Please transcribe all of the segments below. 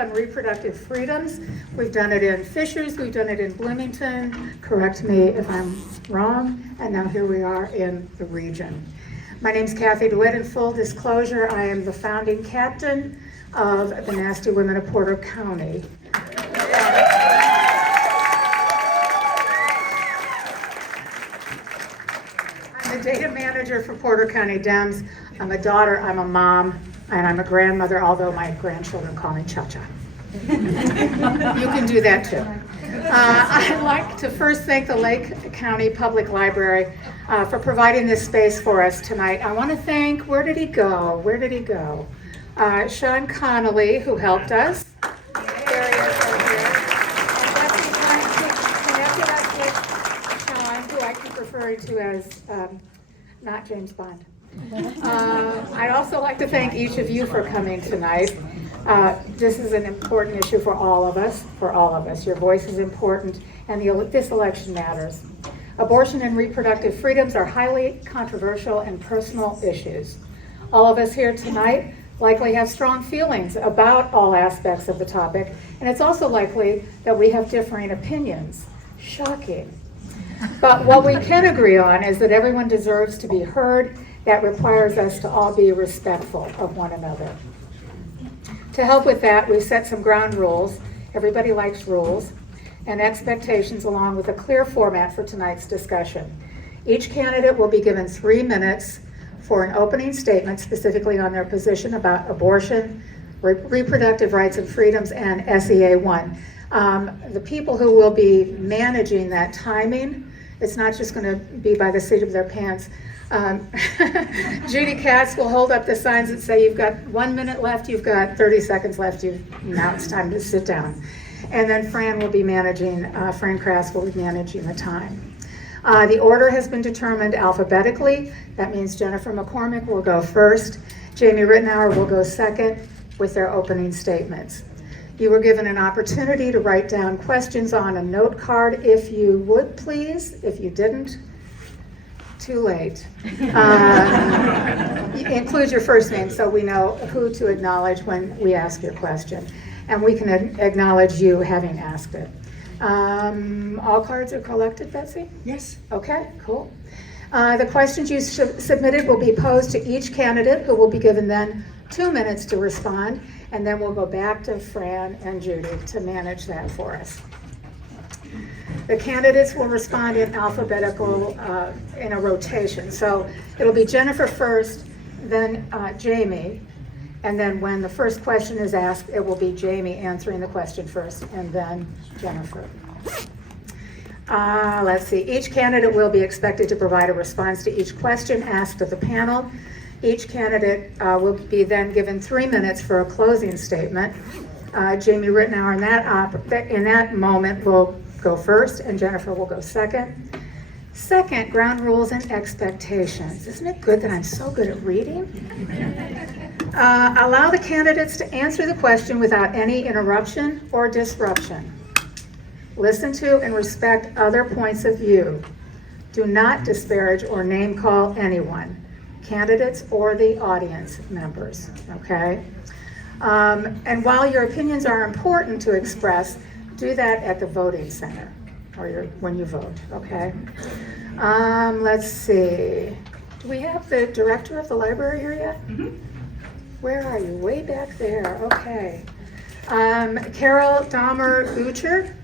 and reproductive freedoms. We've done it in Fishers, we've done it in Bloomington, correct me if I'm wrong, and now here we are in the region. My name's Kathy DeWitt, and full disclosure, I am the founding captain of the Nasty Women of Porter County. I'm the data manager for Porter County Dems. I'm a daughter, I'm a mom, and I'm a grandmother, although my grandchildren call me Cha-Cha. You can do that too. I'd like to first thank the Lake County Public Library for providing this space for us tonight. I want to thank, where did he go? Sean Connolly, who helped us. There he is right here. And Betsy connected us with Sean, who I keep referring to as not James Bond. I'd also like to thank each of you for coming tonight. This is an important issue for all of us. Your voice is important, and this election matters. Abortion and reproductive freedoms are highly controversial and personal issues. All of us here tonight likely have strong feelings about all aspects of the topic, and it's also likely that we have differing opinions. Shocking. But what we can agree on is that everyone deserves to be heard. That requires us to all be respectful of one another. To help with that, we've set some ground rules. Everybody likes rules, and expectations along with a clear format for tonight's discussion. Each candidate will be given 3 minutes for an opening statement specifically on their position about abortion, reproductive rights and freedoms, and SEA 1. The people who will be managing that timing, it's not just going to be by the seat of their pants. Judy Katz will hold up the signs that say you've got 1 minute left, you've got 30 seconds left, now it's time to sit down. And then Fran Krass will be managing the time. The order has been determined alphabetically. That means Jennifer McCormick will go first, Jamie Rittenauer will go second with their opening statements. You were given an opportunity to write down questions on a note card if you would please. If you didn't, too late. Include your first name so we know who to acknowledge when we ask your question. And we can acknowledge you having asked it. All cards are collected, Betsy? Yes. Okay, cool. The questions you submitted will be posed to each candidate, who will be given then 2 minutes to respond, and then we'll go back to Fran and Judy to manage that for us. The candidates will respond in alphabetical, in a rotation. So it'll be Jennifer first, then Jamie, and then when the first question is asked, it will be Jamie answering the question first, and then Jennifer. Let's see, each candidate will be expected to provide a response to each question asked of the panel. Each candidate will be then given 3 minutes for a closing statement. Jamie Rittenauer in that moment will go first, and Jennifer will go second. Second, ground rules and expectations. Isn't it good that I'm so good at reading? Allow the candidates to answer the question without any interruption or disruption. Listen to and respect other points of view. Do not disparage or name call anyone, candidates or the audience members, okay? And while your opinions are important to express, do that at the voting center or when you vote, okay? Let's see. Do we have the director of the library here yet? Mm-hmm. Where are you? Way back there, okay. Carol Dahmer-Bucher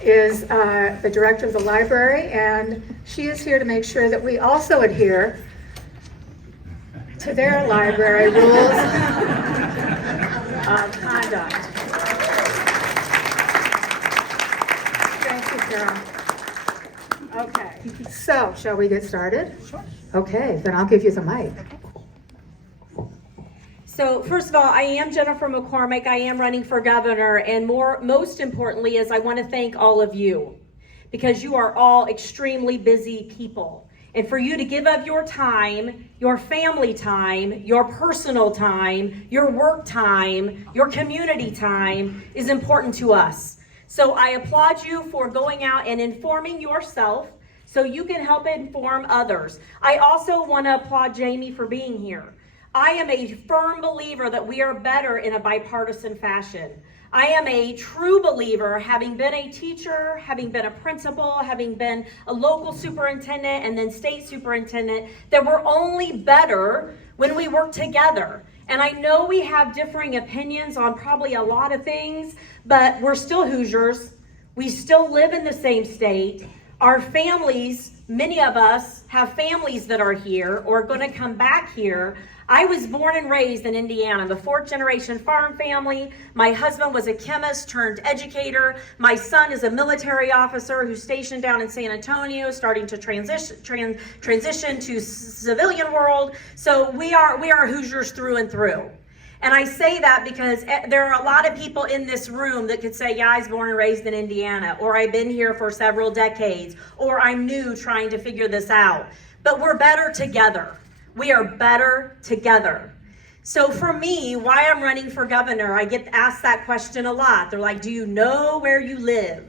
is the director of the library, and she is here to make sure that we also adhere to their library rules of conduct. Thank you, Carol. Okay, so shall we get started? Sure. Okay, then I'll give you the mic. So first of all, I am Jennifer McCormick. I am running for governor, and most importantly is I want to thank all of you, because you are all extremely busy people. And for you to give up your time, your family time, your personal time, your work time, your community time is important to us. So I applaud you for going out and informing yourself so you can help inform others. I also want to applaud Jamie for being here. I am a firm believer that we are better in a bipartisan fashion. I am a true believer, having been a teacher, having been a principal, having been a local superintendent and then state superintendent, that we're only better when we work together. And I know we have differing opinions on probably a lot of things, but we're still Hoosiers. We still live in the same state. Our families, many of us have families that are here or are going to come back here. I was born and raised in Indiana, the 4th generation farm family. My husband was a chemist turned educator. My son is a military officer who's stationed down in San Antonio, starting to transition to civilian world. So we are Hoosiers through and through. And I say that because there are a lot of people in this room that could say, yeah, I was born and raised in Indiana, or I've been here for several decades, or I'm new trying to figure this out. But we're better together. We are better together. So for me, why I'm running for governor, I get asked that question a lot. They're like, do you know where you live?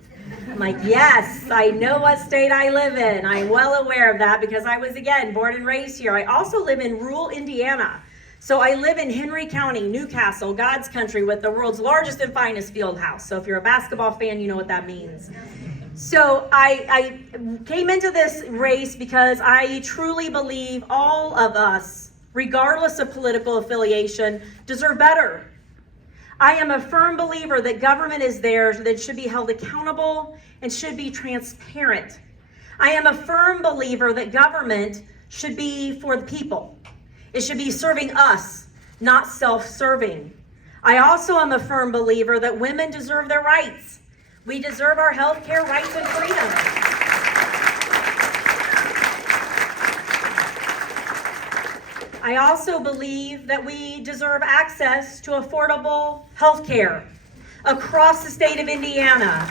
I'm like, yes, I know what state I live in. I'm well aware of that because I was, again, born and raised here. I also live in rural Indiana. So I live in Henry County, Newcastle, God's country, with the world's largest and finest field house. So if you're a basketball fan, you know what that means. So I came into this race because I truly believe all of us, regardless of political affiliation, deserve better. I am a firm believer that government is there, that it should be held accountable and should be transparent. I am a firm believer that government should be for the people. It should be serving us, not self-serving. I also am a firm believer that women deserve their rights. We deserve our health care rights and freedom. I also believe that we deserve access to affordable health care across the state of Indiana.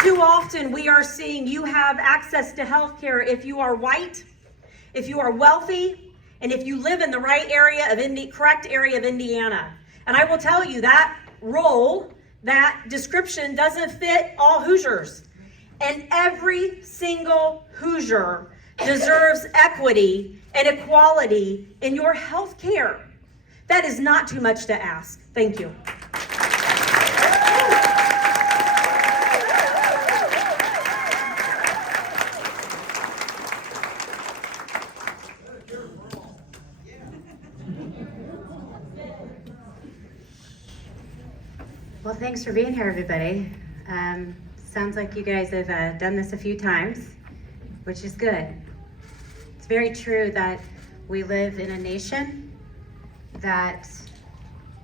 Too often we are seeing you have access to health care if you are white, if you are wealthy, and if you live in the right area of correct area of Indiana. And I will tell you that role, that description doesn't fit all Hoosiers. And every single Hoosier deserves equity and equality in your health care. That is not too much to ask. Thank you. Well, thanks for being here, everybody. Sounds like you guys have done this a few times, which is good. It's very true that we live in a nation that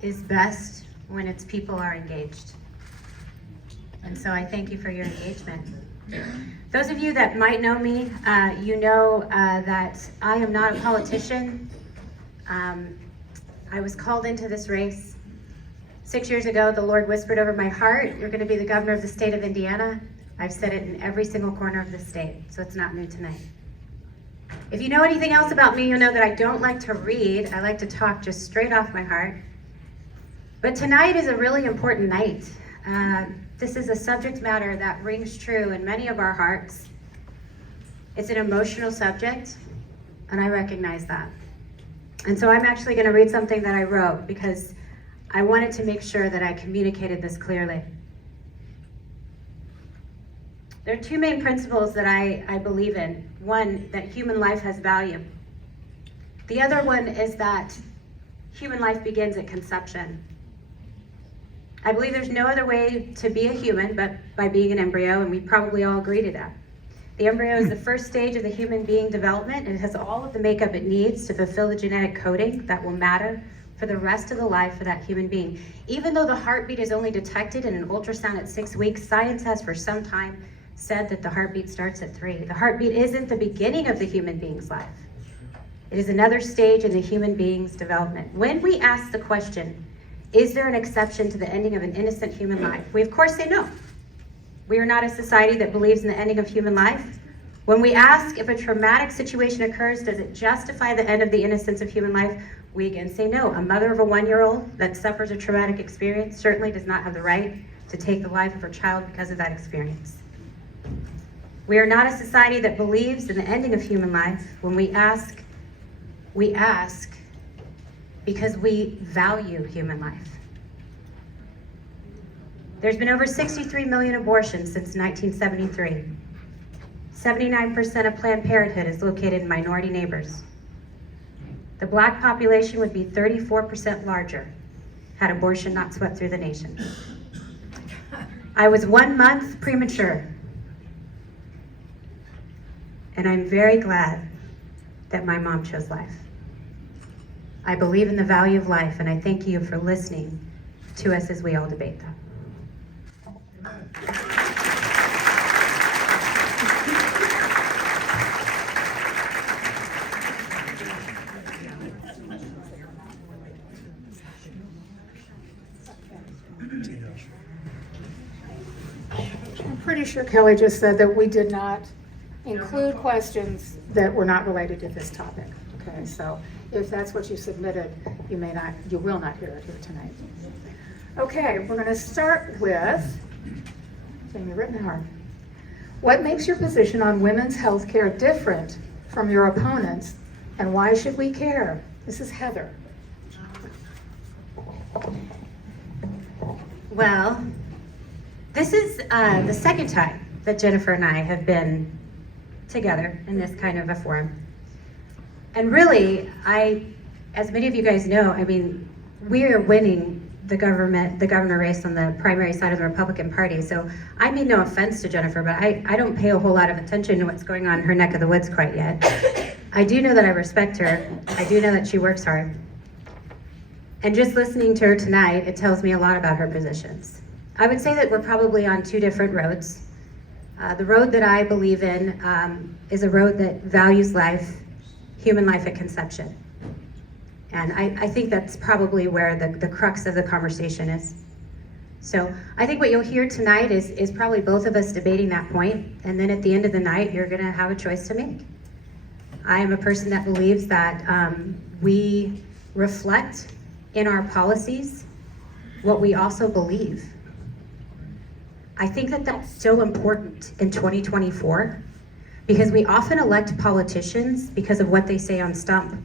is best when its people are engaged. And so I thank you for your engagement. Those of you that might know me, you know that I am not a politician. I was called into this race 6 years ago. The Lord whispered over my heart, you're going to be the governor of the state of Indiana. I've said it in every single corner of the state, so it's not new tonight. If you know anything else about me, you'll know that I don't like to read. I like to talk just straight off my heart. But tonight is a really important night. This is a subject matter that rings true in many of our hearts. It's an emotional subject, and I recognize that. And so I'm actually going to read something that I wrote because I wanted to make sure that I communicated this clearly. There are two main principles that I believe in. One, that human life has value. The other one is that human life begins at conception. I believe there's no other way to be a human but by being an embryo, and we probably all agree to that. The embryo is the first stage of the human being development, and it has all of the makeup it needs to fulfill the genetic coding that will matter for the rest of the life for that human being. Even though the heartbeat is only detected in an ultrasound at 6 weeks, science has for some time said that the heartbeat starts at 3. The heartbeat isn't the beginning of the human being's life. It is another stage in the human being's development. When we ask the question, is there an exception to the ending of an innocent human life? We of course say no. We are not a society that believes in the ending of human life. When we ask if a traumatic situation occurs, does it justify the end of the innocence of human life? We again say no. A mother of a 1-year-old that suffers a traumatic experience certainly does not have the right to take the life of her child because of that experience. We are not a society that believes in the ending of human life. When we ask, because we value human life. There's been over 63 million abortions since 1973. 79% of Planned Parenthood is located in minority neighbors. The Black population would be 34% larger had abortion not swept through the nation. I was 1 month premature, and I'm very glad that my mom chose life. I believe in the value of life, and I thank you for listening to us as we all debate that. I'm pretty sure Kelly just said that we did not include questions that were not related to this topic. Okay, so if that's what you submitted, you will not hear it here tonight. Okay, we're going to start with Jamie Rittenhard. What makes your position on women's health care different from your opponents, and why should we care? This is Heather. Well, this is the second time that Jennifer and I have been together in this kind of a forum. And really, as many of you guys know, I mean, we are winning the governor race on the primary side of the Republican Party. So I mean no offense to Jennifer, but I don't pay a whole lot of attention to what's going on in her neck of the woods quite yet. I do know that I respect her. I do know that she works hard. And just listening to her tonight, it tells me a lot about her positions. I would say that we're probably on two different roads. The road that I believe in is a road that values life, human life at conception. And I think that's probably where the crux of the conversation is. So I think what you'll hear tonight is probably both of us debating that point, and then at the end of the night, you're gonna have a choice to make. I am a person that believes that we reflect in our policies what we also believe. I think that that's so important in 2024 because we often elect politicians because of what they say on stump.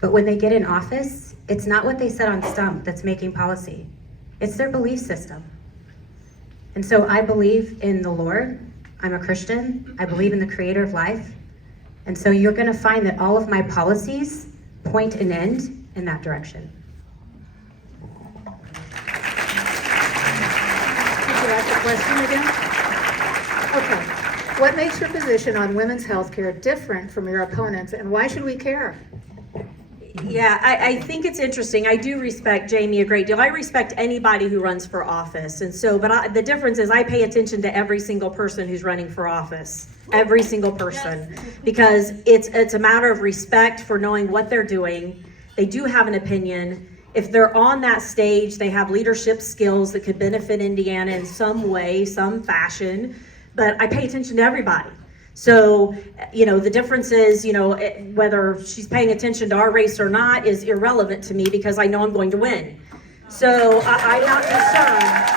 But when they get in office, it's not what they said on stump that's making policy. It's their belief system. And so I believe in the Lord. I'm a Christian. I believe in the creator of life. And so you're gonna find that all of my policies point and end in that direction. Could you ask the question again? Okay. What makes your position on women's health care different from your opponents, and why should we care? Yeah, I think it's interesting. I do respect Jamie a great deal. I respect anybody who runs for office. And so, the difference is I pay attention to every single person who's running for office. Every single person. Yes. Because it's a matter of respect for knowing what they're doing. They do have an opinion. If they're on that stage, they have leadership skills that could benefit Indiana in some way, some fashion. But I pay attention to everybody. So, the difference is, whether she's paying attention to our race or not is irrelevant to me because I know I'm going to win. So I'm not concerned.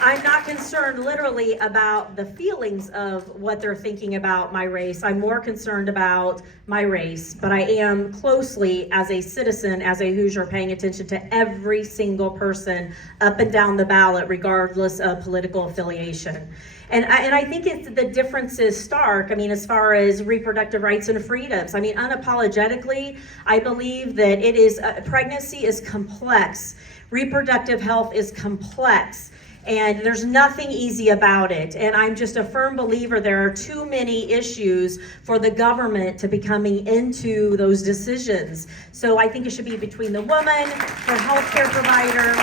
I'm not concerned literally about the feelings of what they're thinking about my race. I'm more concerned about my race, but I am closely as a citizen, as a Hoosier, paying attention to every single person up and down the ballot, regardless of political affiliation. And I think the difference is stark. I mean, as far as reproductive rights and freedoms, I mean, unapologetically, I believe that pregnancy is complex. Reproductive health is complex. And there's nothing easy about it. And I'm just a firm believer there are too many issues for the government to be coming into those decisions. So I think it should be between the woman, her healthcare provider.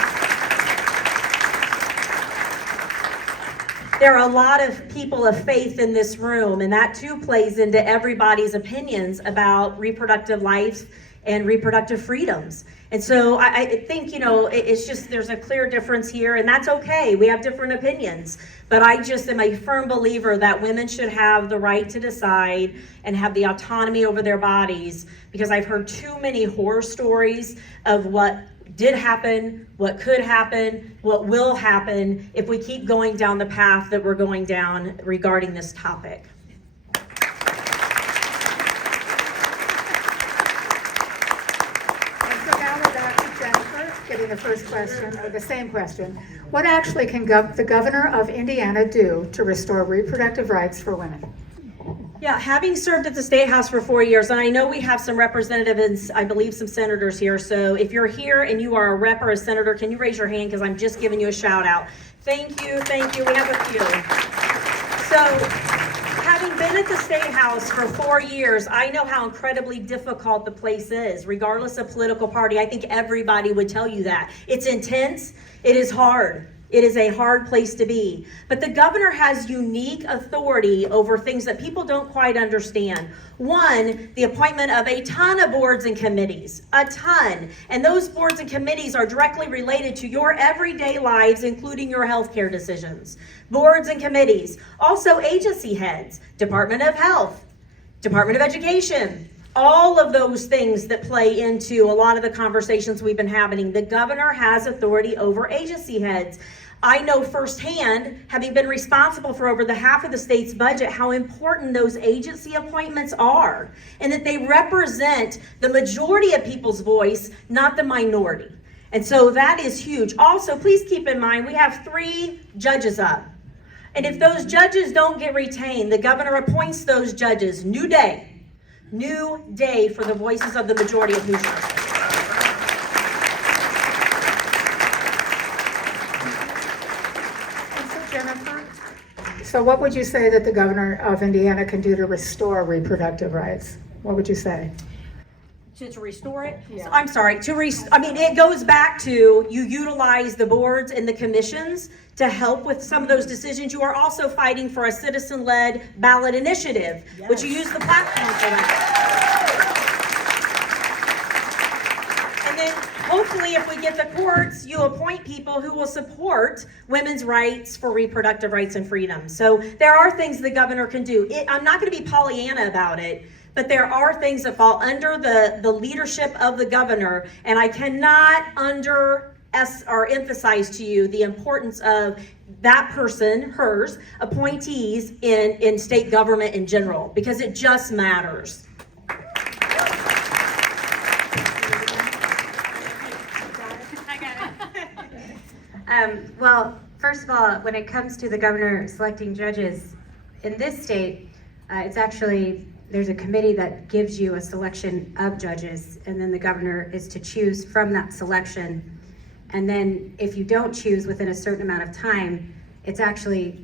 There are a lot of people of faith in this room, and that too plays into everybody's opinions about reproductive life and reproductive freedoms. And so I think, it's just, there's a clear difference here, and that's okay. We have different opinions. But I just am a firm believer that women should have the right to decide and have the autonomy over their bodies, because I've heard too many horror stories of what did happen, what could happen, what will happen if we keep going down the path that we're going down regarding this topic. the first question, or the same question. What actually can the governor of Indiana do to restore reproductive rights for women? Yeah, having served at the State House for 4 years, and I know we have some representatives, I believe some senators here, so if you're here and you are a rep or a senator, can you raise your hand, because I'm just giving you a shout out. Thank you, we have a few. So, having been at the State House for 4 years, I know how incredibly difficult the place is, regardless of political party. I think everybody would tell you that. It's intense, it is hard. It is a hard place to be. But the governor has unique authority over things that people don't quite understand. One, the appointment of a ton of boards and committees, a ton. And those boards and committees are directly related to your everyday lives, including your healthcare decisions. Boards and committees. Also agency heads, Department of Health, Department of Education, all of those things that play into a lot of the conversations we've been having. The governor has authority over agency heads. I know firsthand, having been responsible for over the half of the state's budget, how important those agency appointments are, and that they represent the majority of people's voice, not the minority. And so that is huge. Also, please keep in mind, we have 3 judges up. And if those judges don't get retained, the governor appoints those judges. New day for the voices of the majority of Hoosiers. Jennifer? So what would you say that the governor of Indiana can do to restore reproductive rights? What would you say? To restore it? Yeah. I'm sorry, it goes back to you utilize the boards and the commissions to help with some of those decisions. You are also fighting for a citizen-led ballot initiative, yes, which you use the platform for that. And then hopefully if we get the courts, you appoint people who will support women's rights for reproductive rights and freedom. So there are things the governor can do. I'm not going to be Pollyanna about it, but there are things that fall under the leadership of the governor, and I cannot emphasize to you the importance of that person, hers, appointees in state government in general, because it just matters. Well, first of all, when it comes to the governor selecting judges in this state, it's actually, there's a committee that gives you a selection of judges, and then the governor is to choose from that selection. And then if you don't choose within a certain amount of time, it's actually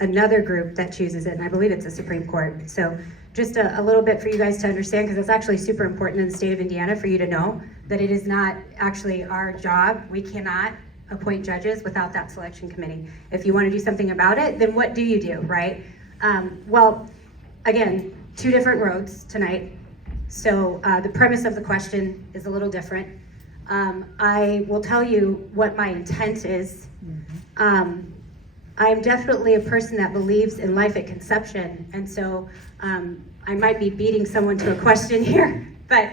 another group that chooses it, and I believe it's the Supreme Court. So just a little bit for you guys to understand, because it's actually super important in the state of Indiana for you to know that it is not actually our job. We cannot appoint judges without that selection committee. If you want to do something about it, then what do you do, right? Well, again, 2 different roads tonight. So the premise of the question is a little different. I will tell you what my intent is. I'm definitely a person that believes in life at conception, and so I might be beating someone to a question here, but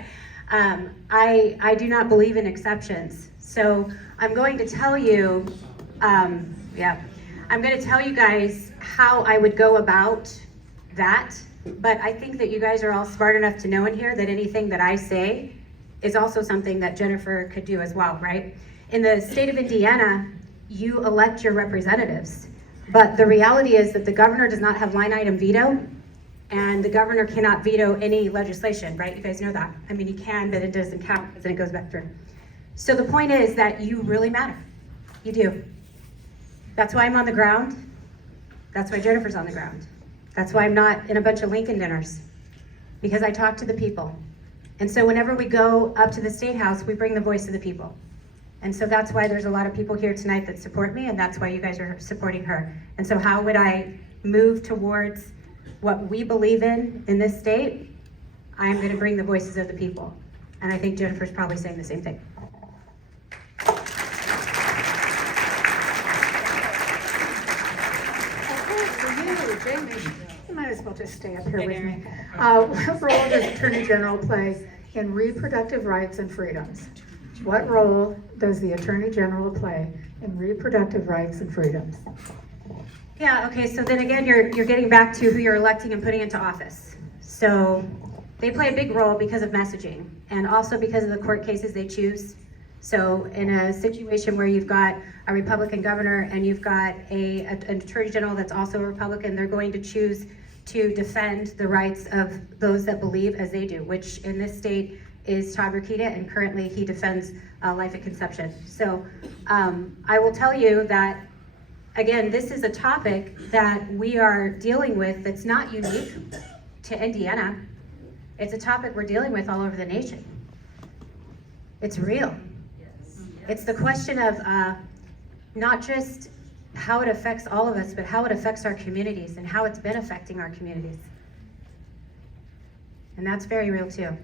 I do not believe in exceptions. So I'm going to tell you, I'm going to tell you guys how I would go about that, but I think that you guys are all smart enough to know in here that anything that I say is also something that Jennifer could do as well, right? In the state of Indiana, you elect your representatives, but the reality is that the governor does not have line item veto, and the governor cannot veto any legislation, right? You guys know that. I mean, he can, but it doesn't count because then it goes back through. So the point is that you really matter. You do. That's why I'm on the ground. That's why Jennifer's on the ground. That's why I'm not in a bunch of Lincoln dinners, because I talk to the people. And so whenever we go up to the State House, we bring the voice of the people. And so that's why there's a lot of people here tonight that support me, and that's why you guys are supporting her. And so how would I move towards what we believe in this state? I'm going to bring the voices of the people. And I think Jennifer's probably saying the same thing. Jamie, you might as well just stay up here with me. What role does Attorney General play in reproductive rights and freedoms? What role does the Attorney General play in reproductive rights and freedoms? Yeah, okay, so then again, you're getting back to who you're electing and putting into office. So they play a big role because of messaging, and also because of the court cases they choose. So in a situation where you've got a Republican governor and you've got an attorney general that's also a Republican, they're going to choose to defend the rights of those that believe as they do, which in this state is Todd Rokita, and currently he defends life at conception. So I will tell you that, again, this is a topic that we are dealing with that's not unique to Indiana. It's a topic we're dealing with all over the nation. It's real. It's the question of not just how it affects all of us, but how it affects our communities and how it's been affecting our communities. And that's very real too.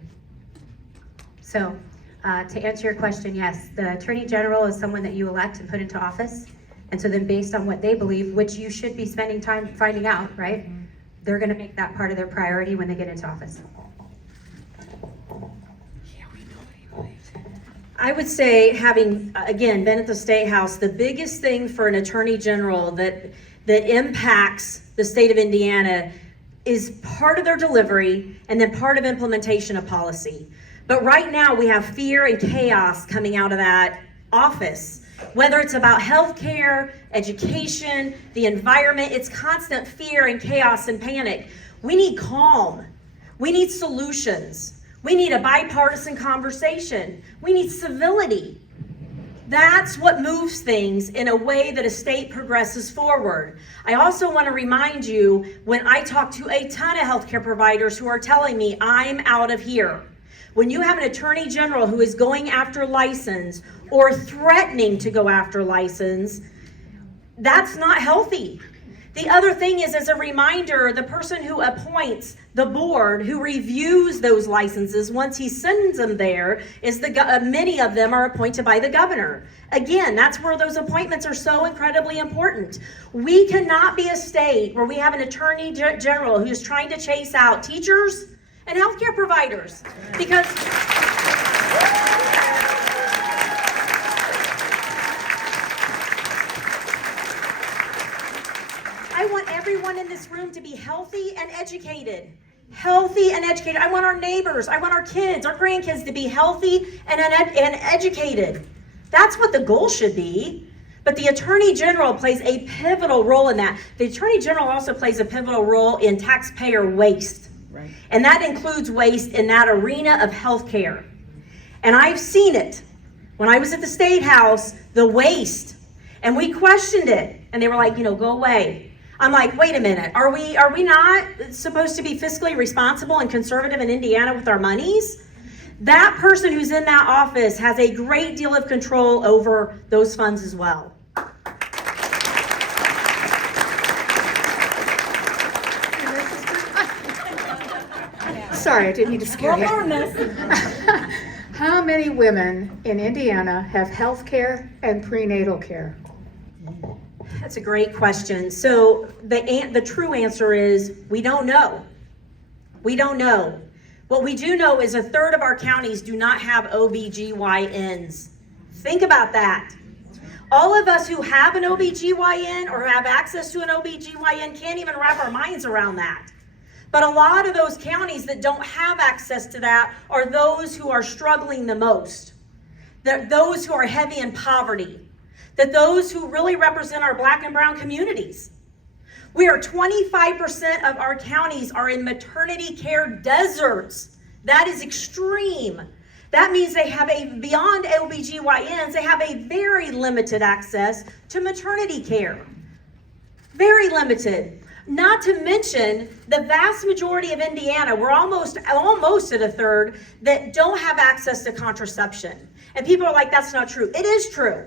So to answer your question, yes, the Attorney General is someone that you elect and put into office. And so then based on what they believe, which you should be spending time finding out, right? They're gonna make that part of their priority when they get into office. I would say, having, again, been at the State House, the biggest thing for an Attorney General that impacts the state of Indiana is part of their delivery and then part of implementation of policy. But right now we have fear and chaos coming out of that office. Whether it's about healthcare, education, the environment, it's constant fear and chaos and panic. We need calm. We need solutions. We need a bipartisan conversation. We need civility. That's what moves things in a way that a state progresses forward. I also want to remind you, when I talk to a ton of healthcare providers who are telling me, I'm out of here. When you have an attorney general who is going after license or threatening to go after license, that's not healthy. The other thing is, as a reminder, the person who appoints the board, who reviews those licenses once he sends them there, is many of them are appointed by the governor. Again, that's where those appointments are so incredibly important. We cannot be a state where we have an attorney general who is trying to chase out teachers and healthcare providers, because I want everyone in this room to be healthy and educated. Healthy and educated. I want our neighbors, I want our kids, our grandkids to be healthy and educated. That's what the goal should be. But the Attorney General plays a pivotal role in that. The Attorney General also plays a pivotal role in taxpayer waste. Right. And that includes waste in that arena of healthcare. And I've seen it. When I was at the State House, the waste. And we questioned it. And they were like, go away. I'm like, wait a minute, are we not supposed to be fiscally responsible and conservative in Indiana with our monies? That person who's in that office has a great deal of control over those funds as well. Sorry, I didn't mean to scare you. How many women in Indiana have health care and prenatal care? That's a great question. So the true answer is we don't know. We don't know. What we do know is 1/3 of our counties do not have OBGYNs. Think about that. All of us who have an OBGYN or have access to an OBGYN can't even wrap our minds around that. But a lot of those counties that don't have access to that are those who are struggling the most. They're those who are heavy in poverty. That those who really represent our Black and brown communities. We are 25% of our counties are in maternity care deserts. That is extreme. That means they have beyond OBGYNs, they have a very limited access to maternity care. Very limited. Not to mention the vast majority of Indiana, we're almost at 1/3 that don't have access to contraception. And people are like, that's not true. It is true.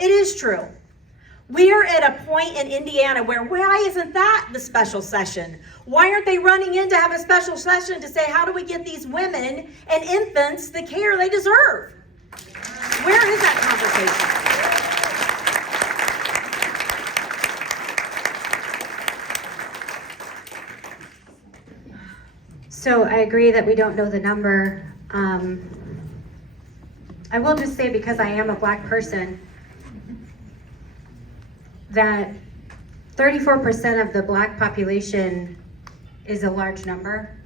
It is true. We are at a point in Indiana where, why isn't that the special session? Why aren't they running in to have a special session to say, how do we get these women and infants the care they deserve? Where is that conversation? So I agree that we don't know the number. I will just say, because I am a Black person, that 34% of the Black population is a large number.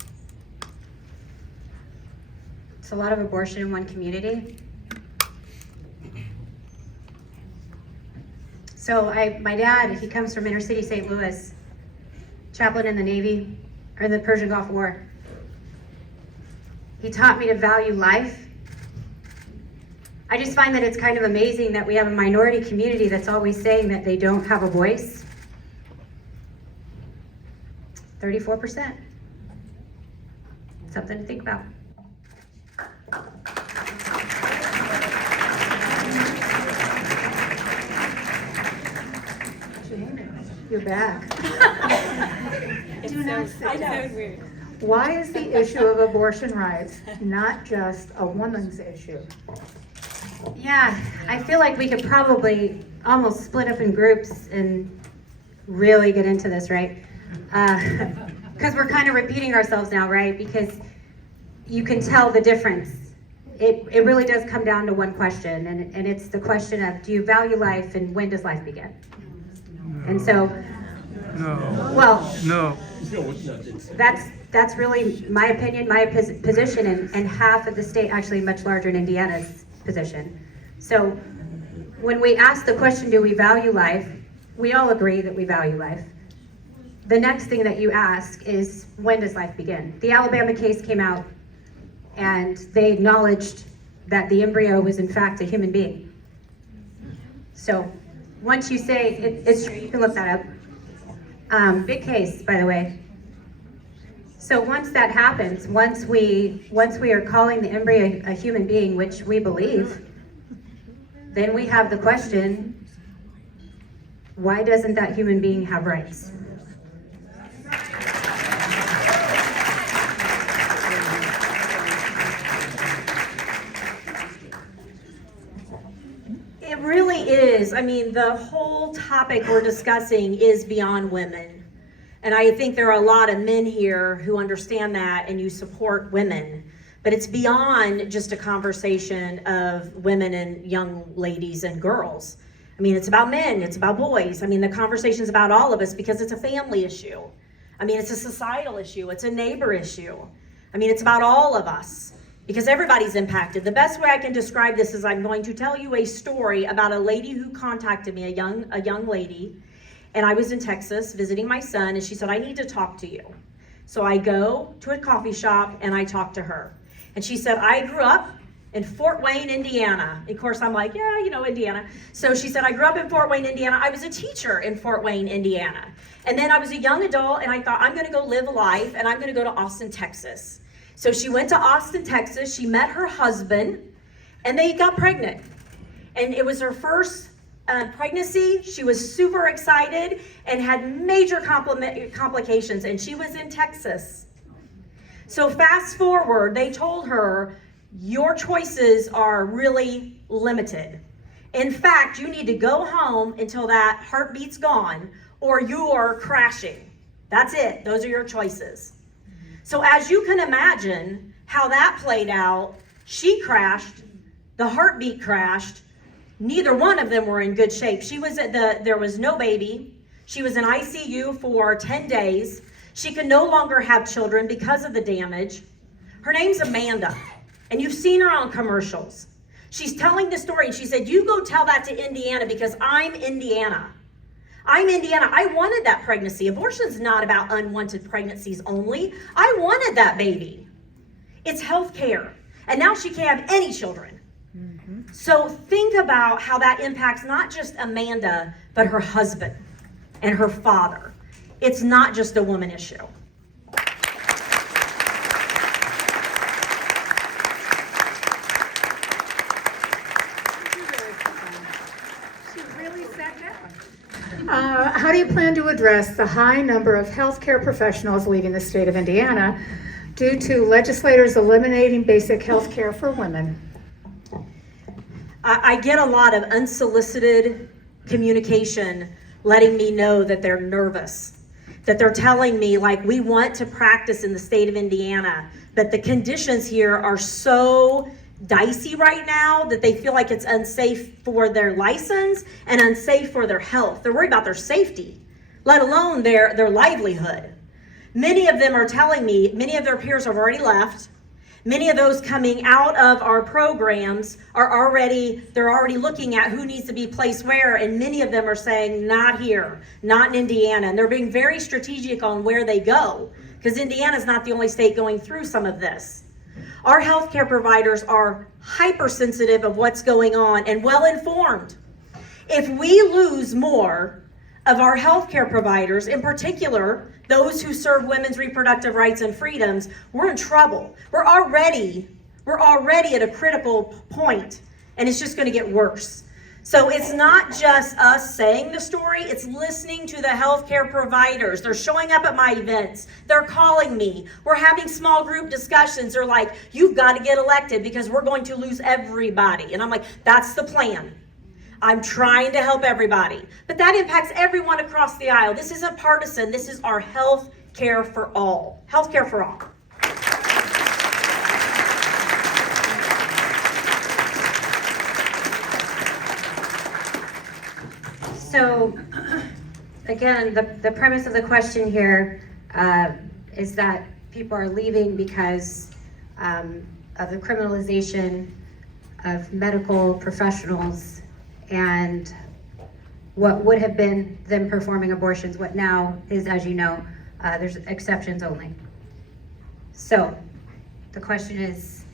It's a lot of abortion in one community. So my dad, he comes from inner city St. Louis, chaplain in the Navy, or in the Persian Gulf War. He taught me to value life. I just find that it's kind of amazing that we have a minority community that's always saying that they don't have a voice. 34%. Something to think about. You're back. Do not sit down. Why is the issue of abortion rights not just a woman's issue? Yeah, I feel like we could probably almost split up in groups and really get into this, right? Because we're kind of repeating ourselves now, right? Because you can tell the difference. It really does come down to one question, and it's the question of, do you value life, and when does life begin? And so, that's really my opinion, my position, and half of the state, actually much larger in Indiana's position. So when we ask the question, do we value life, we all agree that we value life. The next thing that you ask is, when does life begin? The Alabama case came out, and they acknowledged that the embryo was in fact a human being. So once you say, it's you can look that up. Big case, by the way. So once that happens, once we are calling the embryo a human being, which we believe, then we have the question, why doesn't that human being have rights? It really is. I mean, the whole topic we're discussing is beyond women. And I think there are a lot of men here who understand that, and you support women. But it's beyond just a conversation of women and young ladies and girls. I mean, it's about men, it's about boys. I mean, the conversation's about all of us because it's a family issue. I mean, it's a societal issue, it's a neighbor issue. I mean, it's about all of us because everybody's impacted. The best way I can describe this is I'm going to tell you a story about a lady who contacted me, a young lady, and I was in Texas visiting my son, and she said, I need to talk to you. So I go to a coffee shop and I talk to her. And she said, I grew up in Fort Wayne, Indiana. Of course, I'm like, yeah, you know, Indiana. So she said, I grew up in Fort Wayne, Indiana. I was a teacher in Fort Wayne, Indiana. And then I was a young adult, and I thought, I'm gonna go live a life, and I'm gonna go to Austin, Texas. So she went to Austin, Texas. She met her husband, and they got pregnant. And it was her first pregnancy. She was super excited and had major complications, and she was in Texas. So fast forward, they told her, your choices are really limited. In fact, you need to go home until that heartbeat's gone, or you are crashing. That's it. Those are your choices. So as you can imagine how that played out, she crashed, the heartbeat crashed. Neither one of them were in good shape. There was no baby. She was in ICU for 10 days. She could no longer have children because of the damage. Her name's Amanda, and you've seen her on commercials. She's telling the story, and she said, you go tell that to Indiana because I'm Indiana. I'm Indiana. I wanted that pregnancy. Abortion's not about unwanted pregnancies only. I wanted that baby. It's health care. And now she can't have any children. Mm-hmm. So think about how that impacts not just Amanda, but her husband and her father. It's not just a woman issue. She really sat down. How do you plan to address the high number of healthcare professionals leaving the state of Indiana due to legislators eliminating basic health care for women? I get a lot of unsolicited communication letting me know that they're nervous, that they're telling me, like, we want to practice in the state of Indiana, but the conditions here are so dicey right now that they feel like it's unsafe for their license and unsafe for their health. They're worried about their safety, let alone their livelihood. Many of them are telling me, many of their peers have already left. Many of those coming out of our programs they're already looking at who needs to be placed where, and many of them are saying, not here, not in Indiana. And they're being very strategic on where they go, because Indiana is not the only state going through some of this. Our healthcare providers are hypersensitive of what's going on and well-informed. If we lose more of our healthcare providers, in particular, those who serve women's reproductive rights and freedoms, we're in trouble. We're already at a critical point, and it's just gonna get worse. So it's not just us saying the story, it's listening to the healthcare providers. They're showing up at my events, they're calling me, we're having small group discussions. They're like, you've got to get elected because we're going to lose everybody. And I'm like, that's the plan. I'm trying to help everybody. But that impacts everyone across the aisle. This isn't partisan, this is our health care for all. Health care for all. So, again, the premise of the question here is that people are leaving because of the criminalization of medical professionals and what would have been them performing abortions, what now is, as you know, there's exceptions only. So, the question is,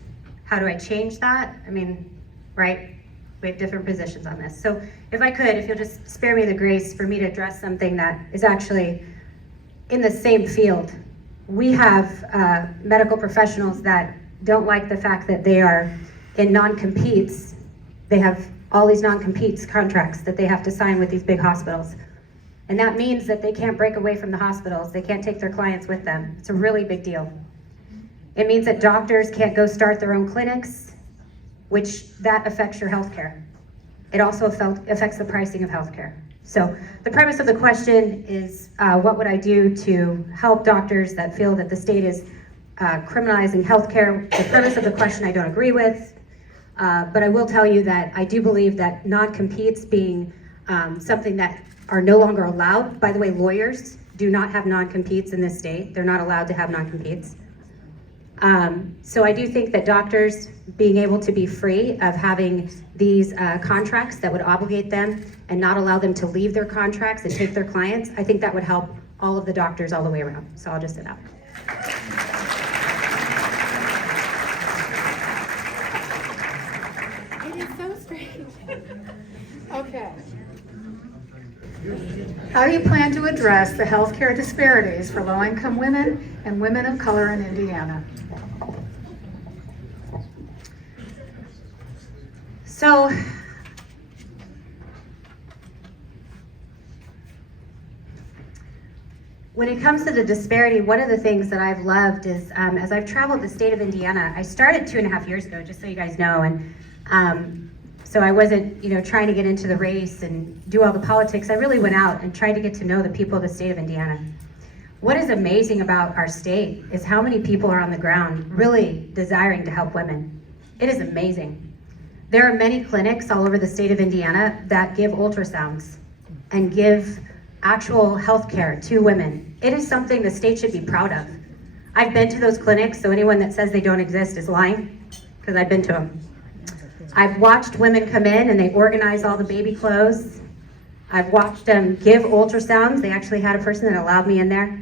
how do I change that? I mean, right? We have different positions on this. So if I could, if you'll just spare me the grace for me to address something that is actually in the same field. We have medical professionals that don't like the fact that they are in non-competes. They have all these non-competes contracts that they have to sign with these big hospitals. And that means that they can't break away from the hospitals. They can't take their clients with them. It's a really big deal. It means that doctors can't go start their own clinics, which that affects your healthcare. It also affects the pricing of healthcare. So the premise of the question is, what would I do to help doctors that feel that the state is criminalizing healthcare? The premise of the question I don't agree with, but I will tell you that I do believe that non-competes being something that are no longer allowed. By the way, lawyers do not have non-competes in this state. They're not allowed to have non-competes. So I do think that doctors being able to be free of having these contracts that would obligate them and not allow them to leave their contracts and take their clients, I think that would help all of the doctors all the way around. So I'll just sit out. It is so strange. Okay. How do you plan to address the healthcare disparities for low-income women and women of color in Indiana? So, when it comes to the disparity, one of the things that I've loved is, as I've traveled the state of Indiana, I started 2.5 years ago, just so you guys know, and so I wasn't, trying to get into the race and do all the politics. I really went out and tried to get to know the people of the state of Indiana. What is amazing about our state is how many people are on the ground really desiring to help women. It is amazing. There are many clinics all over the state of Indiana that give ultrasounds and give actual health care to women. It is something the state should be proud of. I've been to those clinics, so anyone that says they don't exist is lying, because I've been to them. I've watched women come in and they organize all the baby clothes. I've watched them give ultrasounds. They actually had a person that allowed me in there.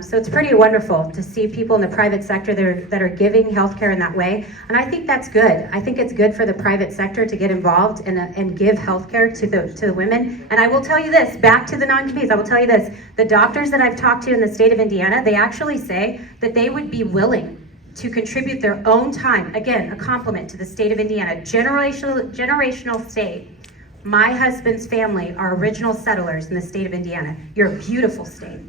So it's pretty wonderful to see people in the private sector that are giving healthcare in that way. And I think that's good. I think it's good for the private sector to get involved and give healthcare to the women. And I will tell you this, back to the non-competes, I will tell you this, the doctors that I've talked to in the state of Indiana, they actually say that they would be willing to contribute their own time. Again, a compliment to the state of Indiana, generational state. My husband's family are original settlers in the state of Indiana. You're a beautiful state.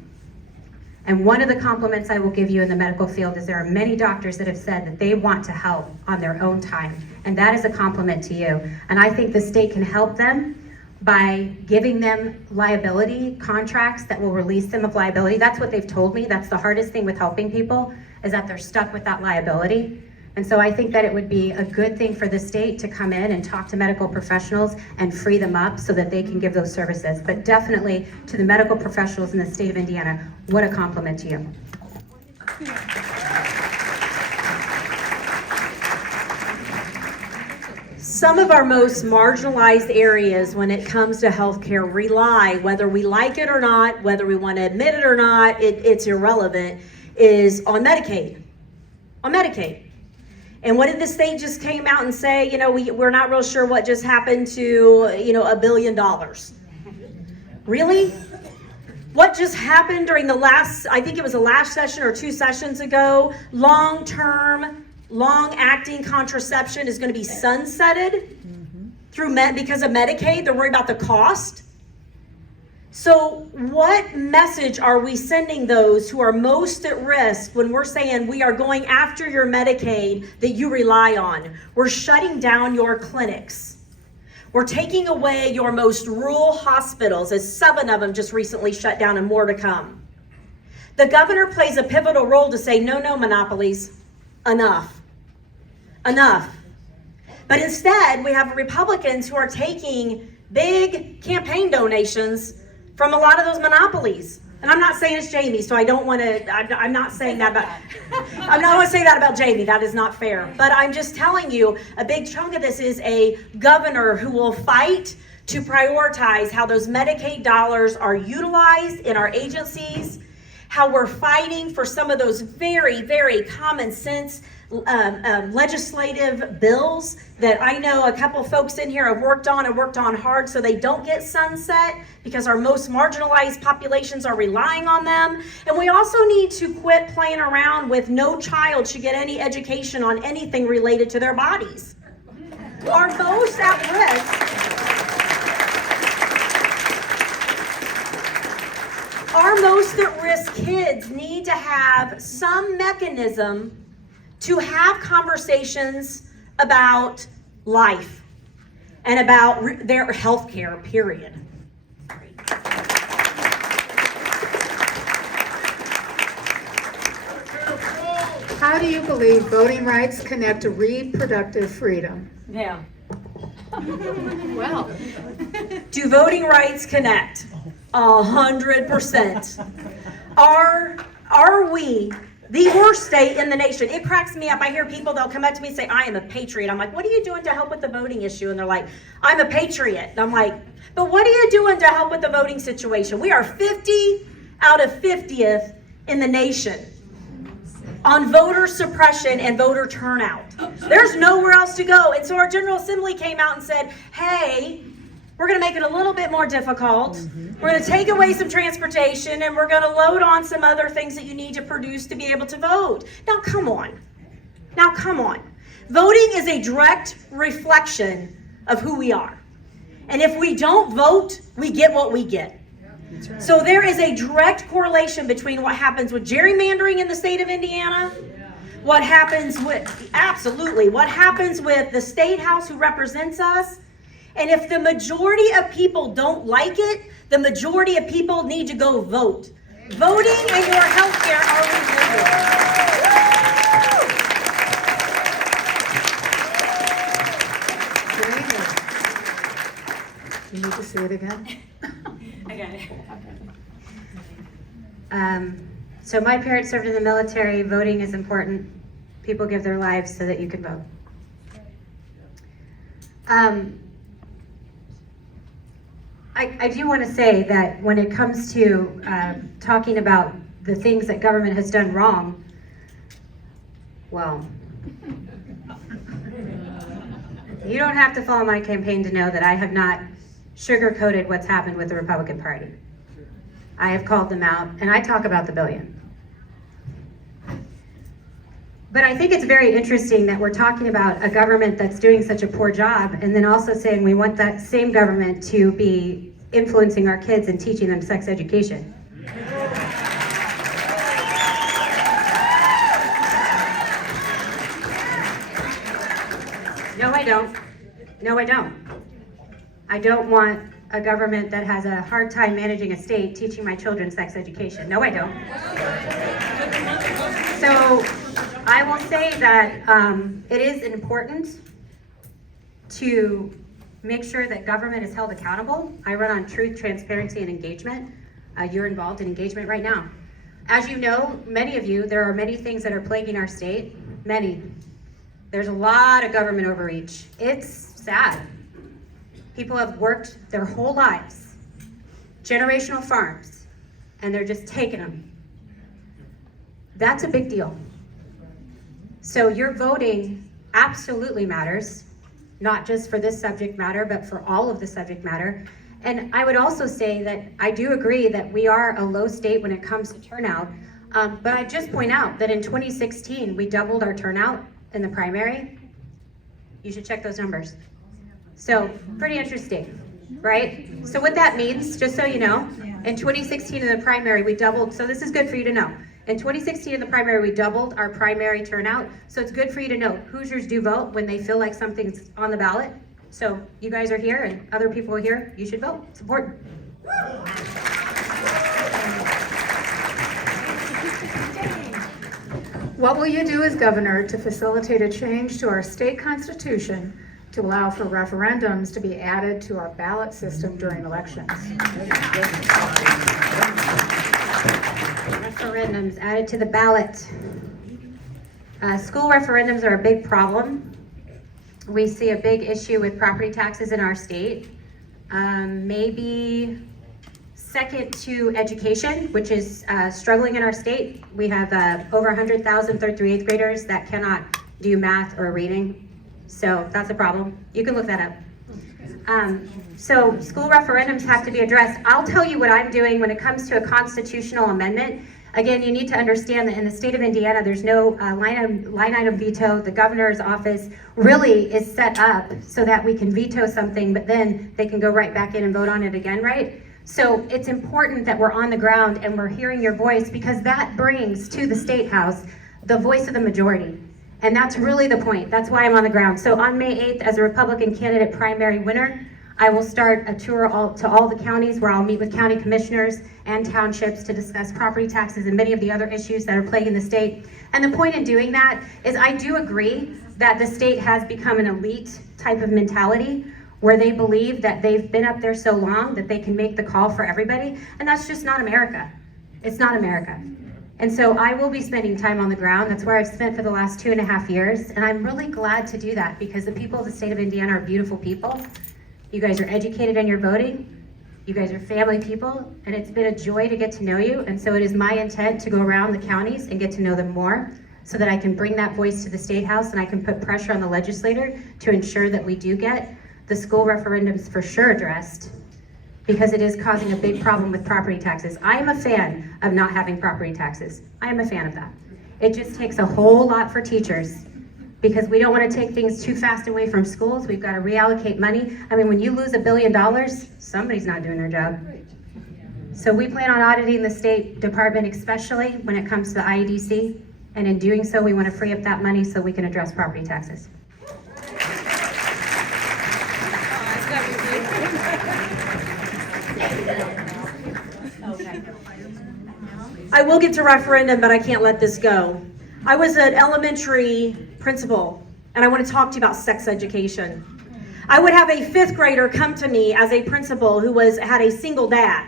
And one of the compliments I will give you in the medical field is there are many doctors that have said that they want to help on their own time. And that is a compliment to you. And I think the state can help them by giving them liability contracts that will release them of liability. That's what they've told me. That's the hardest thing with helping people, is that they're stuck with that liability. And so I think that it would be a good thing for the state to come in and talk to medical professionals and free them up so that they can give those services. But definitely to the medical professionals in the state of Indiana, what a compliment to you. some of our most marginalized areas when it comes to healthcare rely, whether we like it or not, whether we want to admit it or not, it's irrelevant, is on Medicaid. On Medicaid. And what did the state just came out and say? We're not real sure what just happened to, $1 billion. Really? What just happened during the last, I think it was the last session or 2 sessions ago, long-term, long-acting contraception is going to be sunsetted because of Medicaid. They're worried about the cost. So what message are we sending those who are most at risk when we're saying we are going after your Medicaid that you rely on? We're shutting down your clinics. We're taking away your most rural hospitals, as 7 of them just recently shut down and more to come. The governor plays a pivotal role to say, no, monopolies, enough. But instead, we have Republicans who are taking big campaign donations from a lot of those monopolies. And I'm not saying it's Jamie, so I don't want to, I'm not saying that about, I'm not going to say that about Jamie, that is not fair. But I'm just telling you, a big chunk of this is a governor who will fight to prioritize how those Medicaid dollars are utilized in our agencies, how we're fighting for some of those very, very common sense legislative bills that I know a couple folks in here have worked on hard so they don't get sunset because our most marginalized populations are relying on them. And we also need to quit playing around with no child should get any education on anything related to their bodies. Our most at risk kids need to have some mechanism to have conversations about life and about their health care, period. How do you believe voting rights connect to reproductive freedom? Yeah. Well, Do voting rights connect? 100%. Are we the worst state in the nation? It cracks me up. I hear people, they'll come up to me and say, I am a patriot. I'm like, what are you doing to help with the voting issue? And they're like, I'm a patriot. And I'm like, but what are you doing to help with the voting situation? We are 50 out of 50th in the nation on voter suppression and voter turnout. There's nowhere else to go. And so our General Assembly came out and said, hey, we're going to make it a little bit more difficult. We're going to take away some transportation and we're going to load on some other things that you need to produce to be able to vote. Now, come on. Voting is a direct reflection of who we are. And if we don't vote, we get what we get. So there is a direct correlation between what happens with gerrymandering in the state of Indiana, what happens with the state house who represents us. And if the majority of people don't like it, the majority of people need to go vote. Voting and your health care are related. you need to say it again? I got it. So my parents served in the military. Voting is important. People give their lives so that you can vote. I do want to say that when it comes to talking about the things that government has done wrong, well, you don't have to follow my campaign to know that I have not sugarcoated what's happened with the Republican Party. I have called them out, and I talk about the billion. But I think it's very interesting that we're talking about a government that's doing such a poor job, and then also saying we want that same government to be influencing our kids and teaching them sex education. No, I don't. I don't want a government that has a hard time managing a state teaching my children sex education. No, I don't. So I will say that it is important to make sure that government is held accountable. I run on truth, transparency, and engagement. You're involved in engagement right now. As you know, many of you, there are many things that are plaguing our state. Many. There's a lot of government overreach. It's sad. People have worked their whole lives, generational farms, and they're just taking them. That's a big deal. So your voting absolutely matters, not just for this subject matter, but for all of the subject matter. And I would also say that I do agree that we are a low state when it comes to turnout, but I just point out that in 2016, we doubled our turnout in the primary. You should check those numbers. So pretty interesting, right? So what that means, just so you know, in 2016 in the primary, we doubled, so this is good for you to know. In 2016 in the primary, we doubled our primary turnout. So it's good for you to know Hoosiers do vote when they feel like something's on the ballot. So you guys are here and other people are here, you should vote, it's important. What will you do as governor to facilitate a change to our state constitution to allow for referendums to be added to our ballot system during elections? Referendums added to the ballot. School referendums are a big problem. We see a big issue with property taxes in our state. Maybe second to education, which is struggling in our state. We have over 100,000 3rd through 8th graders that cannot do math or reading. So that's a problem. You can look that up. So school referendums have to be addressed. I'll tell you what I'm doing when it comes to a constitutional amendment. Again, you need to understand that in the state of Indiana, there's no line item veto. The governor's office really is set up so that we can veto something, but then they can go right back in and vote on it again, right? So it's important that we're on the ground and we're hearing your voice, because that brings to the State House the voice of the majority. And that's really the point. That's why I'm on the ground. So on May 8th, as a Republican candidate primary winner, I will start a tour to all the counties where I'll meet with county commissioners and townships to discuss property taxes and many of the other issues that are plaguing the state. And the point in doing that is I do agree that the state has become an elite type of mentality where they believe that they've been up there so long that they can make the call for everybody. And that's just not America. It's not America. And so I will be spending time on the ground. That's where I've spent for the last 2.5 years. And I'm really glad to do that because the people of the state of Indiana are beautiful people. You guys are educated in your voting. You guys are family people. And it's been a joy to get to know you. And so it is my intent to go around the counties and get to know them more so that I can bring that voice to the State House and I can put pressure on the legislator to ensure that we do get the school referendums for sure addressed, because it is causing a big problem with property taxes. I am a fan of not having property taxes. I am a fan of that. It just takes a whole lot for teachers because we don't want to take things too fast away from schools. We've got to reallocate money. I mean, when you lose $1 billion, somebody's not doing their job. So we plan on auditing the State Department, especially when it comes to the IEDC. And in doing so, we want to free up that money so we can address property taxes. I will get to referendum, but I can't let this go. I was an elementary principal, and I want to talk to you about sex education. I would have a 5th grader come to me as a principal who had a single dad.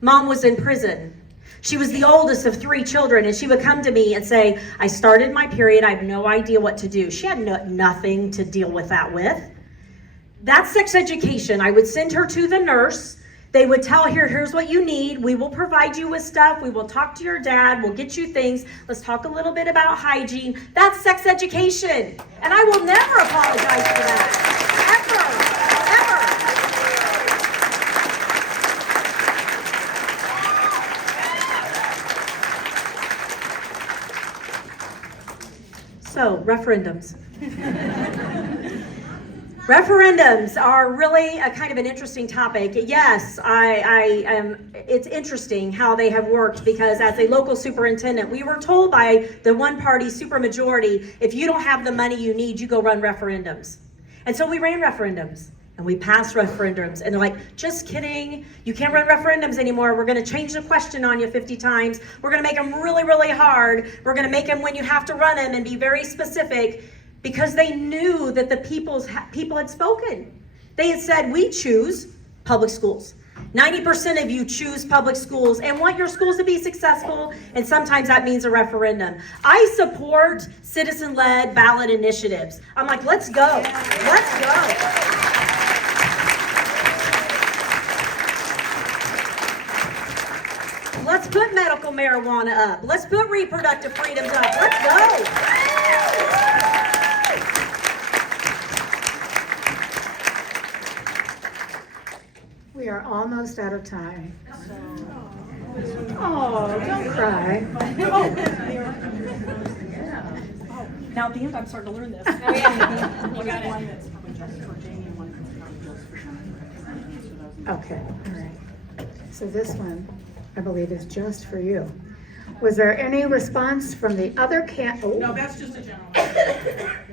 Mom was in prison. She was the oldest of 3 children, and she would come to me and say, I started my period, I have no idea what to do. She had nothing to deal with that with. That's sex education. I would send her to the nurse. They would tell her, here's what you need. We will provide you with stuff. We will talk to your dad. We'll get you things. Let's talk a little bit about hygiene. That's sex education. And I will never apologize for that. Ever. Ever. So, referendums. Referendums are really a kind of an interesting topic. Yes, it's interesting how they have worked because as a local superintendent, we were told by the one-party supermajority, if you don't have the money you need, you go run referendums. And so we ran referendums and we passed referendums and they're like, just kidding, you can't run referendums anymore. We're gonna change the question on you 50 times. We're gonna make them really, really hard. We're gonna make them when you have to run them and be very specific. Because they knew that the people had spoken. They had said, we choose public schools. 90% of you choose public schools and want your schools to be successful, and sometimes that means a referendum. I support citizen-led ballot initiatives. I'm like, let's go. Let's go. Let's put medical marijuana up. Let's put reproductive freedoms up. Let's go. We are almost out of time. Oh, don't cry. Now at the end, I'm starting to learn this. Oh, yeah. You got it. Okay, all right. So this one, I believe, is just for you. Was there any response from the other No, that's just a general.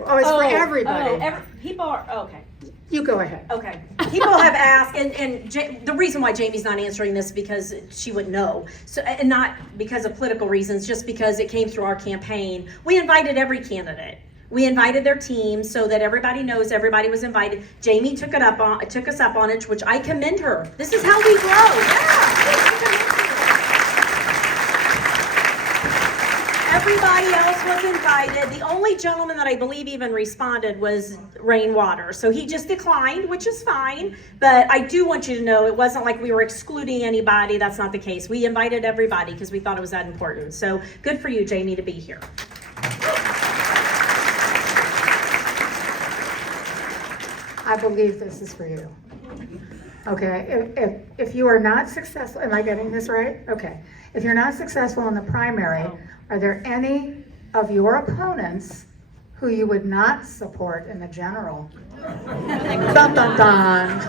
Oh, it's for everybody. People are, okay. You go ahead. Okay. People have asked, and the reason why Jamie's not answering this is because she wouldn't know. So, and not because of political reasons, just because it came through our campaign. We invited every candidate. We invited their team so that everybody knows everybody was invited. Jamie took us up on it, which I commend her. This is how we grow. Yeah. Everybody else was invited. The only gentleman that I believe even responded was Rainwater. So he just declined, which is fine. But I do want you to know it wasn't like we were excluding anybody. That's not the case. We invited everybody because we thought it was that important. So good for you, Jamie, to be here. I believe this is for you. Okay, if you are not successful, am I getting this right? Okay. If you're not successful in the primary, are there any of your opponents who you would not support in the general? Dun, dun, dun.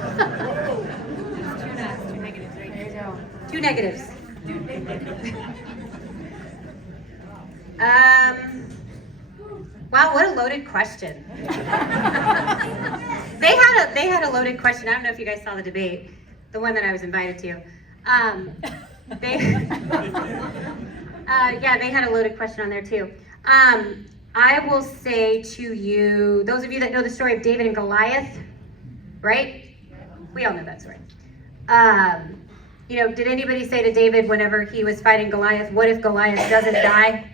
Two negatives. Wow, what a loaded question. They had a loaded question. I don't know if you guys saw the debate, the one that I was invited to. They had a loaded question on there too. I will say to you, those of you that know the story of David and Goliath, right? We all know that story. Did anybody say to David whenever he was fighting Goliath, what if Goliath doesn't die?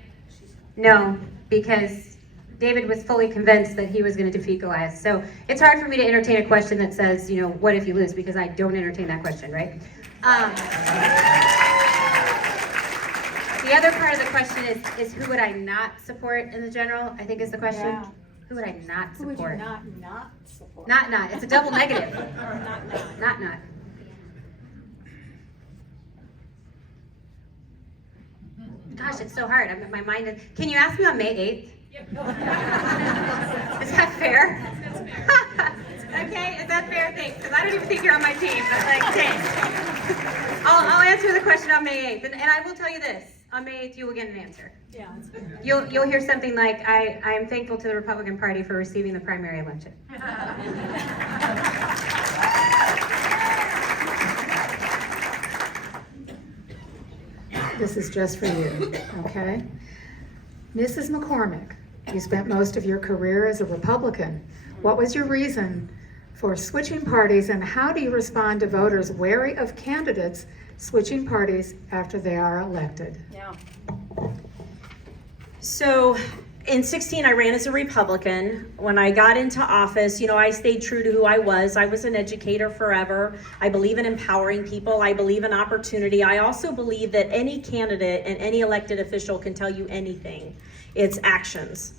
No, because David was fully convinced that he was going to defeat Goliath. So it's hard for me to entertain a question that says, what if you lose? Because I don't entertain that question, right? The other part of the question is who would I not support in the general, I think is the question. Yeah. Who would I not support? Who would you not support? Not. It's a double negative. Not. Gosh, it's so hard. My mind is... Can you ask me on May 8th? Yep. Is that fair? Okay, is that fair? Thanks, because I don't even think you're on my team, but thanks. I'll answer the question on May 8th, and I will tell you this. On May 8th, you will get an answer. Yeah, that's fair. You'll hear something like, I am thankful to the Republican Party for receiving the primary election. This is just for you, okay? Mrs. McCormick, you spent most of your career as a Republican. What was your reason for switching parties, and how do you respond to voters wary of candidates switching parties after they are elected? Yeah. So in 16, I ran as a Republican. When I got into office, I stayed true to who I was. I was an educator forever. I believe in empowering people. I believe in opportunity. I also believe that any candidate and any elected official can tell you anything. It's actions.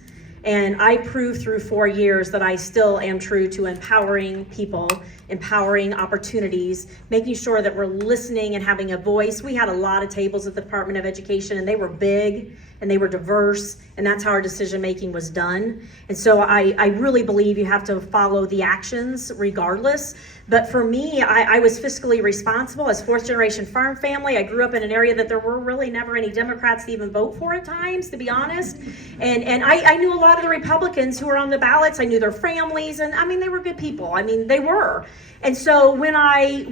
And I proved through 4 years that I still am true to empowering people, empowering opportunities, making sure that we're listening and having a voice. We had a lot of tables at the Department of Education, and they were big and they were diverse, and that's how our decision making was done. And so I really believe you have to follow the actions regardless. But for me, I was fiscally responsible as fourth generation farm family. I grew up in an area that there were really never any Democrats to even vote for at times, to be honest. And I knew a lot of the Republicans who were on the ballots. I knew their families, and they were good people. They were. And so when I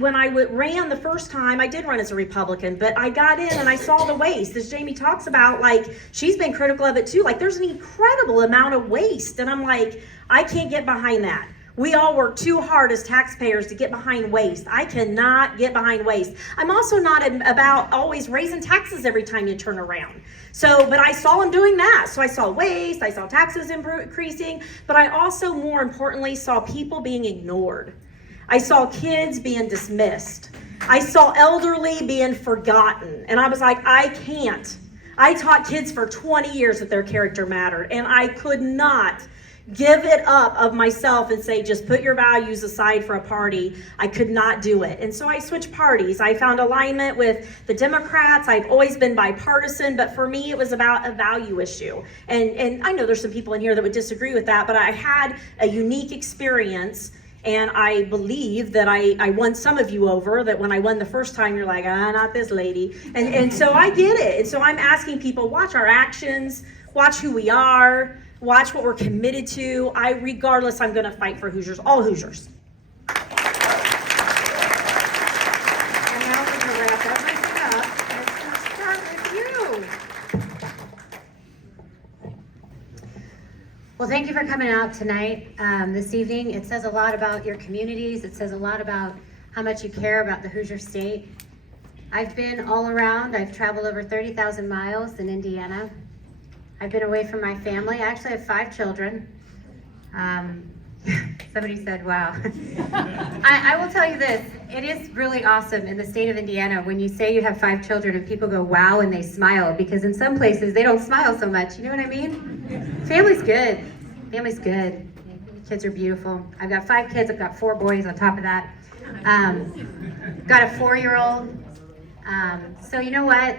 ran the first time, I did run as a Republican, but I got in and I saw the waste. As Jamie talks about, she's been critical of it too. There's an incredible amount of waste. And I'm like, I can't get behind that. We all work too hard as taxpayers to get behind waste. I cannot get behind waste. I'm also not about always raising taxes every time you turn around. But I saw them doing that. So I saw waste, I saw taxes increasing, but I also, more importantly, saw people being ignored. I saw kids being dismissed. I saw elderly being forgotten. And I was like, I can't. I taught kids for 20 years that their character mattered, and I could not give it up of myself and say, just put your values aside for a party. I could not do it. And so I switched parties. I found alignment with the Democrats. I've always been bipartisan, but for me, it was about a value issue. And I know there's some people in here that would disagree with that, but I had a unique experience. And I believe that I won some of you over, that when I won the first time, you're like, not this lady. And so I get it. And so I'm asking people, watch our actions, watch who we are, watch what we're committed to. Regardless, I'm going to fight for Hoosiers, all Hoosiers. And now we're going to wrap everything up. Let's start with you. Well, thank you for coming out tonight, this evening. It says a lot about your communities. It says a lot about how much you care about the Hoosier State. I've been all around. I've traveled over 30,000 miles in Indiana. I've been away from my family. I actually have 5 children. Somebody said, wow. I will tell you this. It is really awesome in the state of Indiana when you say you have 5 children and people go, wow, and they smile, because in some places they don't smile so much. You know what I mean? Family's good. Family's good. Kids are beautiful. I've got 5 kids. I've got 4 boys on top of that. Got a 4-year-old. So you know what?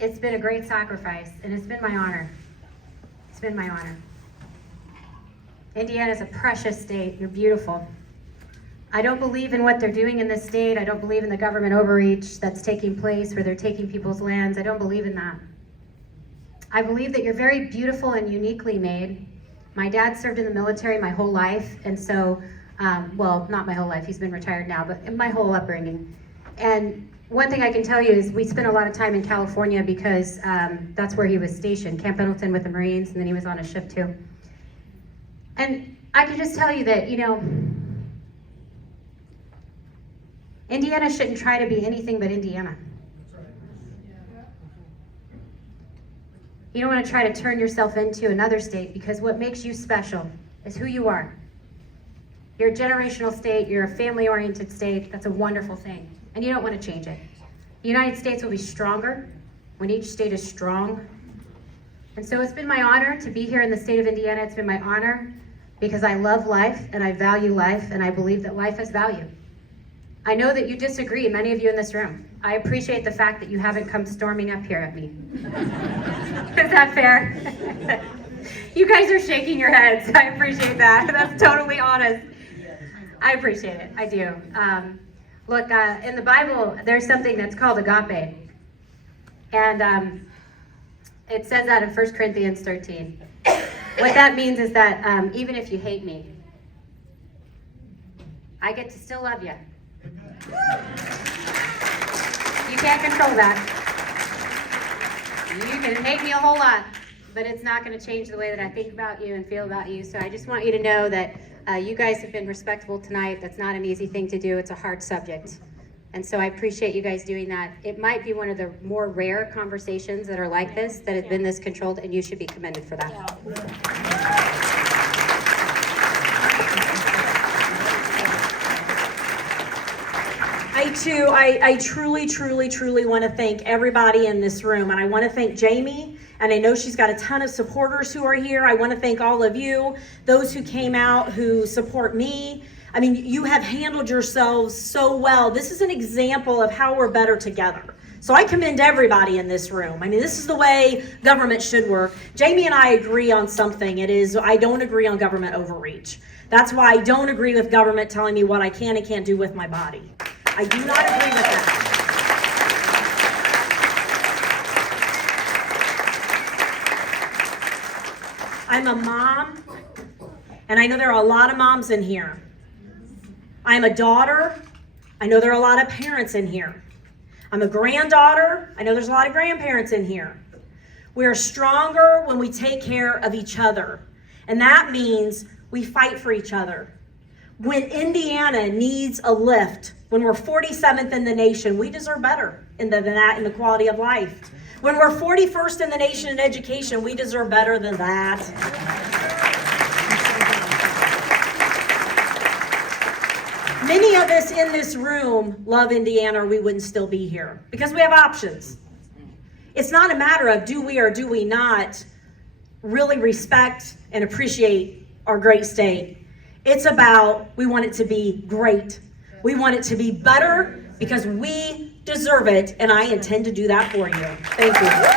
It's been a great sacrifice, and it's been my honor. It's been my honor. Indiana is a precious state. You're beautiful. I don't believe in what they're doing in this state. I don't believe in the government overreach that's taking place where they're taking people's lands. I don't believe in that. I believe that you're very beautiful and uniquely made. My dad served in the military my whole life, and so, well, not my whole life, he's been retired now, but my whole upbringing. And one thing I can tell you is we spent a lot of time in California because that's where he was stationed, Camp Pendleton with the Marines, and then he was on a ship too. And I can just tell you that, you know, Indiana shouldn't try to be anything but Indiana. You don't want to try to turn yourself into another state, because what makes you special is who you are. You're a generational state, you're a family-oriented state. That's a wonderful thing, and you don't want to change it. The United States will be stronger when each state is strong. And so it's been my honor to be here in the state of Indiana. It's been my honor because I love life and I value life, and I believe that life has value. I know that you disagree, many of you in this room. I appreciate the fact that you haven't come storming up here at me. Is that fair? You guys are shaking your heads. I appreciate that. That's totally honest. I appreciate it. I do. Look, in the Bible, there's something that's called agape. And it says that in 1 Corinthians 13. What that means is that even if you hate me, I get to still love you. You can't control that. You can hate me a whole lot, but it's not going to change the way that I think about you and feel about you. So I just want you to know that you guys have been respectable tonight. That's not an easy thing to do. It's a hard subject. And so I appreciate you guys doing that. It might be one of the more rare conversations that are like this, that have been this controlled, and you should be commended for that. I truly want to thank everybody in this room, and I want to thank Jamie, and I know she's got a ton of supporters who are here. I want to thank all of you, those who came out, who support me. I mean, you have handled yourselves so well. This is an example of how we're better together. So I commend everybody in this room. I mean, this is the way government should work. Jamie and I agree on something. It is, I don't agree on government overreach. That's why I don't agree with government telling me what I can and can't do with my body. I do not agree with that. I'm a mom, and I know there are a lot of moms in here. I'm a daughter. I know there are a lot of parents in here. I'm a granddaughter. I know there's a lot of grandparents in here. We are stronger when we take care of each other. And that means we fight for each other. When Indiana needs a lift, when we're 47th in the nation, we deserve better than that in the quality of life. When we're 41st in the nation in education, we deserve better than that. Many of us in this room love Indiana, or we wouldn't still be here because we have options. It's not a matter of do we or do we not really respect and appreciate our great state. It's about we want it to be great. We want it to be better because we deserve it, and I intend to do that for you. Thank you.